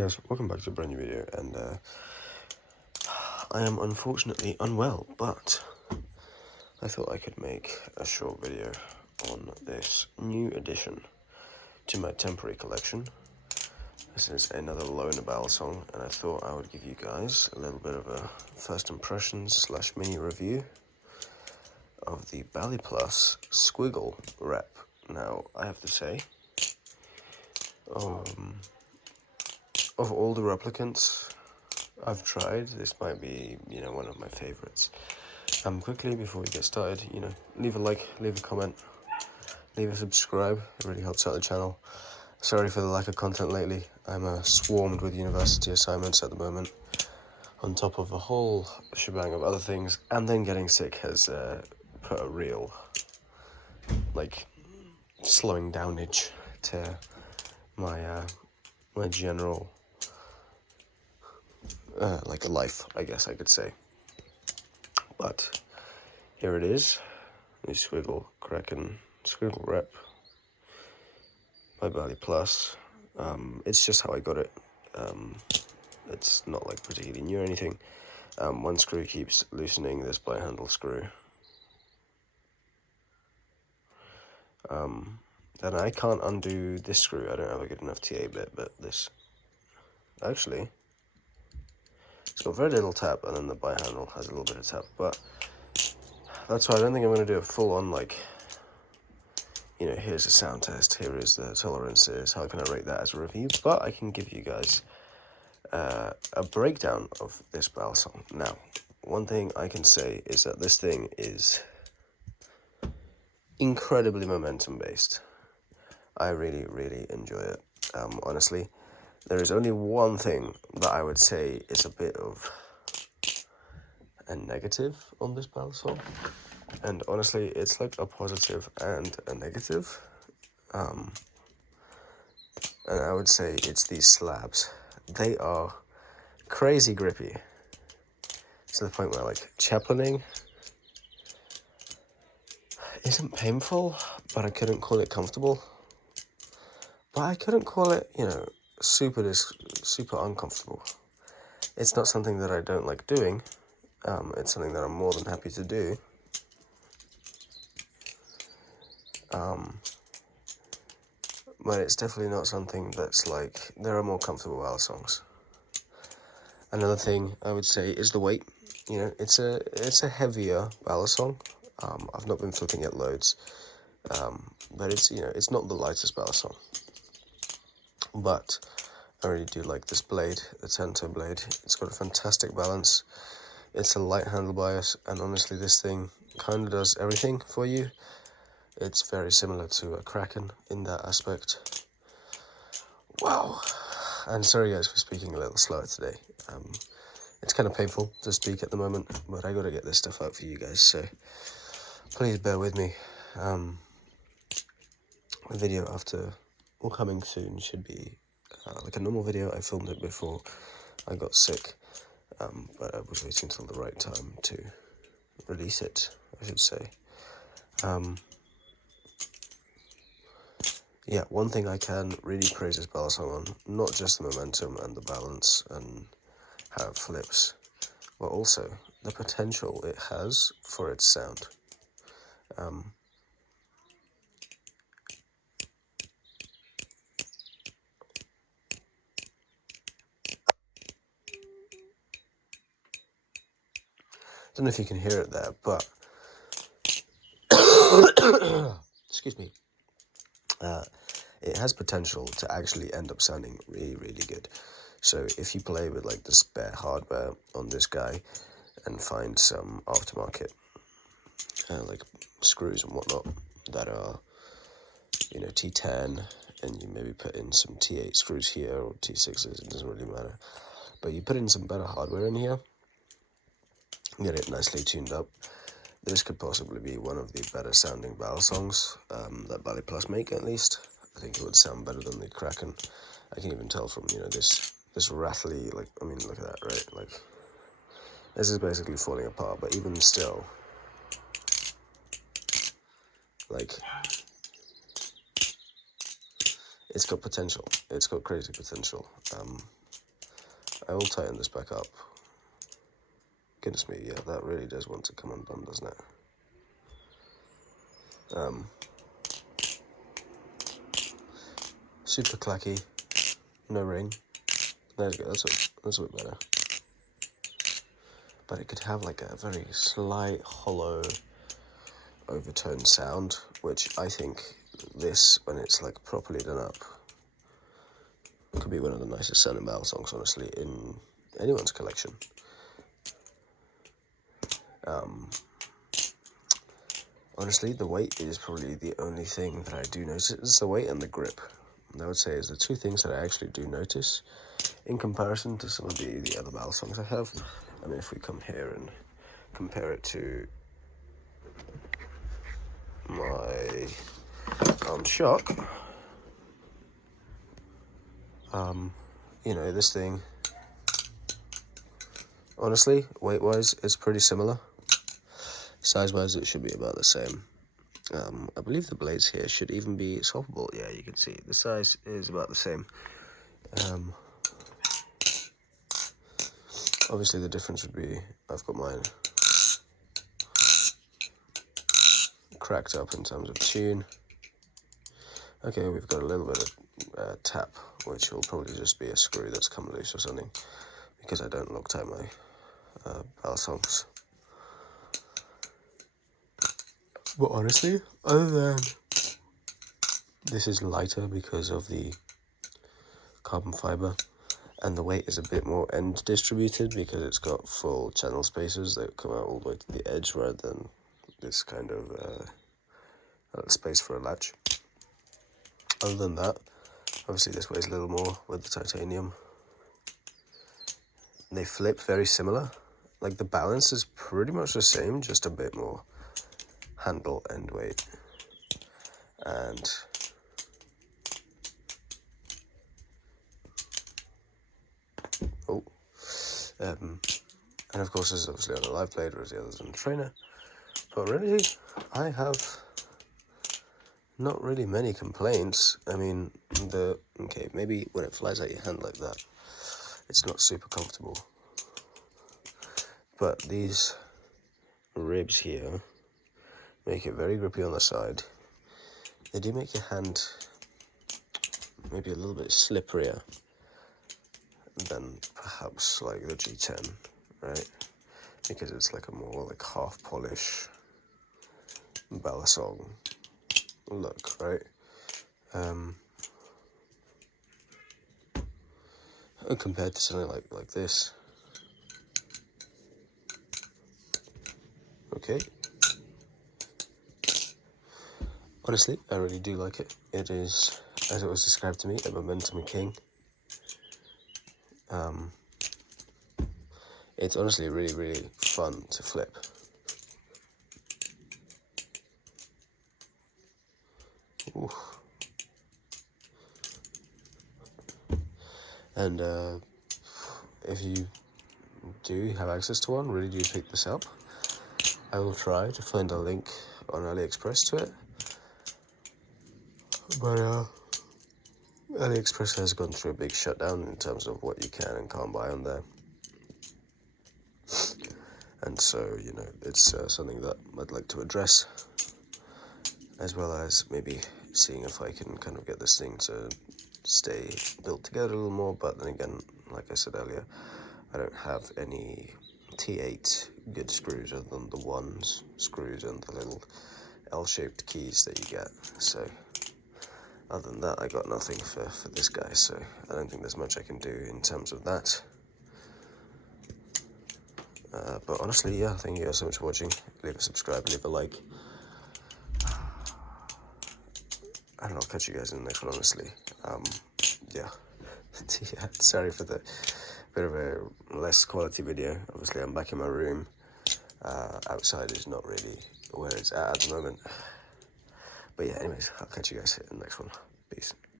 Yes, welcome back to a brand new video, and I am unfortunately unwell, but I thought I could make a short video on this new addition to my temporary collection. This is another Loner Bell song, and I thought I would give you guys a little bit of a first impressions / mini review of the Baliplus Squiggle Rep. Now, I have to say, of all the replicants I've tried, this might be, one of my favorites. Quickly, before we get started, leave a like, leave a comment, leave a subscribe. It really helps out the channel. Sorry for the lack of content lately. I'm swarmed with university assignments at the moment, on top of a whole shebang of other things, and then getting sick has put a real, slowing downage to my general life, I guess I could say. But here it is, the Squiggle Rep by Baliplus. It's just how I got it. It's not particularly new or anything. One screw keeps loosening this blight handle screw. Then I can't undo this screw. I don't have a good enough TA bit, but this actually, it's got very little tap, and then the blight handle has a little bit of tap, but that's why I don't think I'm going to do a full-on, here's a sound test, here is the tolerances, how can I rate that as a review, but I can give you guys a breakdown of this Bell song. Now, one thing I can say is that this thing is incredibly momentum-based. I really, really enjoy it. Honestly, there is only one thing that I would say is a bit of a negative on this Bell song. And honestly, it's like a positive and a negative. And I would say it's these slabs. They are crazy grippy, to the point where chaplaining isn't painful, but I couldn't call it comfortable. But I couldn't call it, super uncomfortable. It's not something that I don't like doing. It's something that I'm more than happy to do. But it's definitely not something that's there are more comfortable Bell songs. Another thing I would say is the weight. It's a heavier Bell song. I've not been flipping it loads, but it's not the lightest Bell song. But I really do like this blade, the Tento blade. It's got a fantastic balance. It's a light handle bias, and honestly, this thing kind of does everything for you. It's very similar to a Kraken in that aspect. Wow. And sorry guys for speaking a little slower today. It's kind of painful to speak at the moment, but I gotta get this stuff out for you guys, so please bear with me. The video after, or coming soon, should be like a normal video. I filmed it before I got sick, but I was waiting until the right time to release it, I should say. Yeah, one thing I can really praise this Bell song on, not just the momentum and the balance and how it flips, but also the potential it has for its sound. I don't know if you can hear it there, but excuse me. It has potential to actually end up sounding really, really good. So if you play with the spare hardware on this guy and find some aftermarket screws and whatnot that are T10, and you maybe put in some T8 screws here or T6s, it doesn't really matter, but you put in some better hardware in here, get it nicely tuned up, this could possibly be one of the better sounding Bell songs that Baliplus make, at least. I think it would sound better than the Kraken. I can even tell from, this rattly, look at that, right? This is basically falling apart, but even still, it's got potential. It's got crazy potential. I will tighten this back up. Goodness me, yeah, that really does want to come undone, doesn't it? Super clacky, no ring. There we go, that's a bit better. But it could have like a very slight, hollow, overtone sound, which I think this, when it's like properly done up, could be one of the nicest sounding battle songs, honestly, in anyone's collection. Honestly, the weight is probably the only thing that I do notice. It's the weight and the grip. And I would say is the two things that I actually do notice in comparison to some of the other battle songs I have. I mean, if we come here and compare it to my Shock, you know, this thing, honestly, weight-wise, it's pretty similar. Size-wise, it should be about the same. I believe the blades here should even be swappable. Yeah, you can see the size is about the same. Obviously, the difference would be I've got mine cracked up in terms of tune. Okay, we've got a little bit of tap, which will probably just be a screw that's come loose or something, because I don't Loctite my battle songs. But honestly, other than this is lighter because of the carbon fiber, and the weight is a bit more end distributed because it's got full channel spacers that come out all the way to the edge rather than this kind of space for a latch. Other than that, obviously this weighs a little more with the titanium. They flip very similar. Like the balance is pretty much the same, just a bit more handle end weight. And and of course this is obviously on a live blade, whereas the others on a trainer. But really, I have not really many complaints. I mean, okay, maybe when it flies out your hand like that, it's not super comfortable. But these ribs here make it very grippy on the side. They do make your hand maybe a little bit slipperier than perhaps like the G10, right? Because it's like a more like half polish balisong look, right? Compared to something like this. Okay. Honestly, I really do like it. It is, as it was described to me, a momentum king. It's honestly really, really fun to flip. Ooh. And if you do have access to one, really do pick this up. I will try to find a link on AliExpress to it. But AliExpress has gone through a big shutdown in terms of what you can and can't buy on there. And so, you know, it's something that I'd like to address, as well as maybe seeing if I can kind of get this thing to stay built together a little more. But then again, like I said earlier, I don't have any T8 good screws other than the ones screws and the little L-shaped keys that you get. So other than that, I got nothing for this guy, so I don't think there's much I can do in terms of that. But honestly, yeah, thank you guys so much for watching. Leave a subscribe, leave a like. And I'll catch you guys in the next one, honestly. Yeah. Yeah, sorry for the bit of a less quality video. Obviously, I'm back in my room. Outside is not really where it's at the moment. But yeah, anyways, I'll catch you guys in the next one. Peace.